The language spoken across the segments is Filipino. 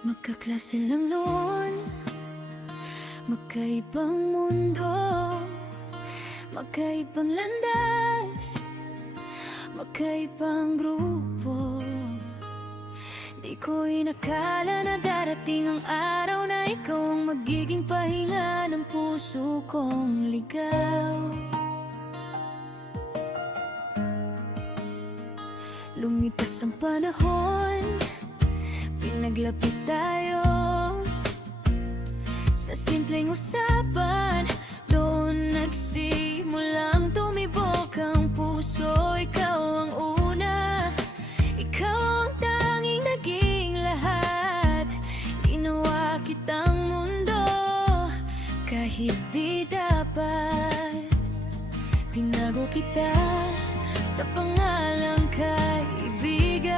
Magkaklase lang noon, magkaibang mundo, magkaibang landas, magkaibang grupo. Di ko inakala na darating ang araw na ikaw ang magiging pahinga ng puso kong ligaw. Lumipas ang panahon, pinaglapit tayo sa simpleng usapan. Doon nagsimulang tumibok ang puso. Ikaw ang una, ikaw ang tanging naging lahat. Ginawa kitang mundo kahit di dapat. Tinago kita sa pangalang kaibigan.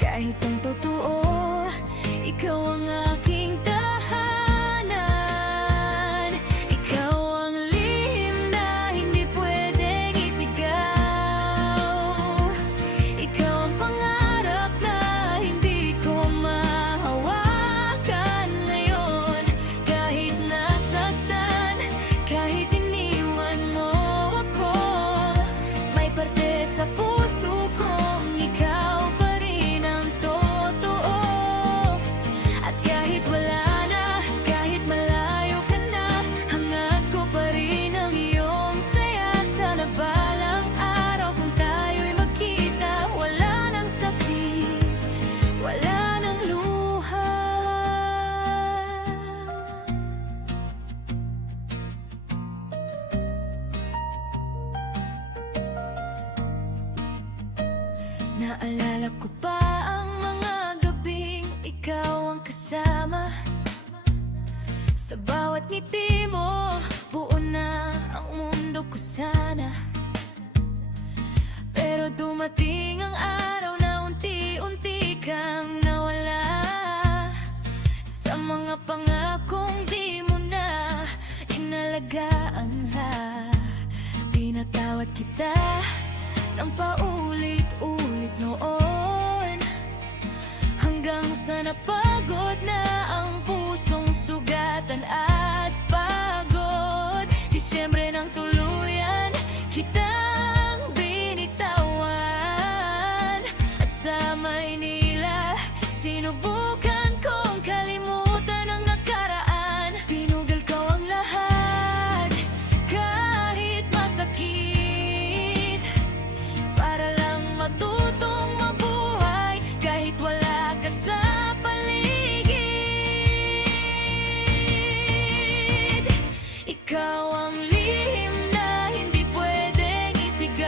Kahit ang totoo, ikaw ang aking tahanan. Ikaw ang lihim na hindi pwedeng isigaw. Ikaw ang pangarap na hindi ko mahawakan ngayon. Kahit nasaktan, kahit iniwan mo ako, may parte sa puso kong ikaw pa rin ang totoo. At kahit wala na, kahit malayo ka na, hangad ko pa rin ang iyong saya. Sana balang araw kung tayo'y magkita, wala nang sakit, wala nang luha. Naalala ko pa ang mga gabing ikaw ang kasama. Sa bawat ngiti mo, buo na ang mundo ko sana. Pero dumating ang araw na unti-unti kang nawala. Sa mga pangakong di mo na inalagaan lahat. Pinatawad kita ng paulit-ulit noon, hanggang sa napagod na ang pusong sugatan at pagod. Disyembre ng tuluyan kitang binitawan. At sa Maynila, sinubukan kong kalimutan ang nakaraan. Pinugal ko ang lahat, kahit masakit, para lang matutong mabuhay kahit wala ka sa paligid. Ikaw ang lihim na hindi pwedeng isigaw.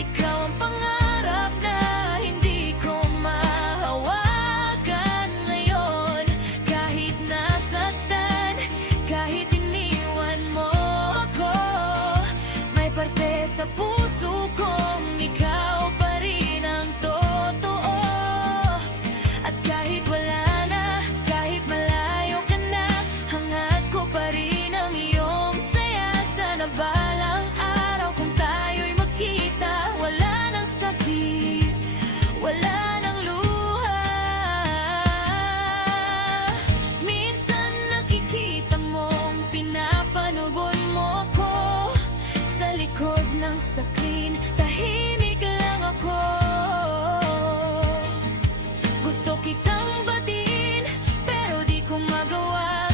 Ikaw ang pangarap na hindi ko mahawakan ngayon. Kahit nasaktan, kahit iniwan mo ako, may parte sa puso kong ikaw pa rin ang totoo. At kahit wala na, kahit malayo ka na, hangad ko pa rin ang iyong saya. Sana balang araw kung tayo'y magkita, wala nang sakit, wala nang luha. Minsan nakikita mong pinapanubon mo ko sa likod ng screen, tahimik lang ako. Gusto kitang batiin, pero di ko magawa.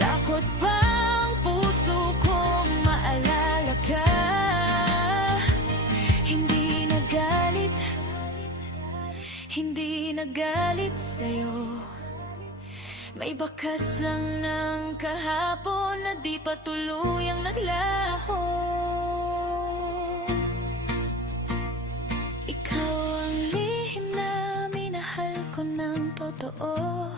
Takot pa ang puso kong maalala ka. Hindi nagalit, hindi nagalit sa'yo. May bakas lang ng kahapon na di pa tuluyang naglaho. Ikaw ang lihim na minahal ko ng totoo.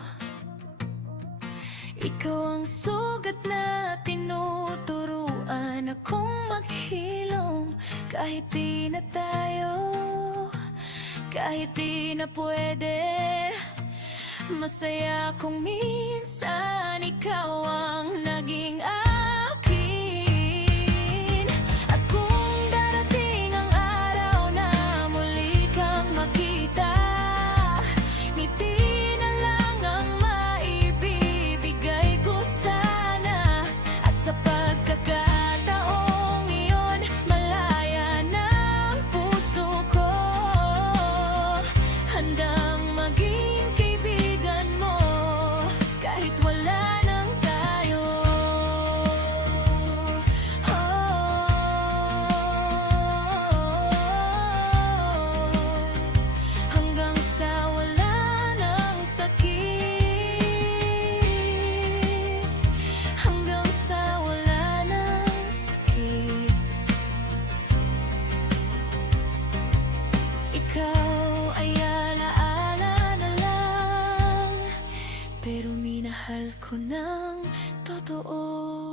Ikaw ang sugat na tinuturuan akong maghilom. Kahit di na tayo, kahit di na pwede, masaya kung minsan ikaw ang naging akin. At kung darating ang araw na muli ka pero minahal ko ng totoo.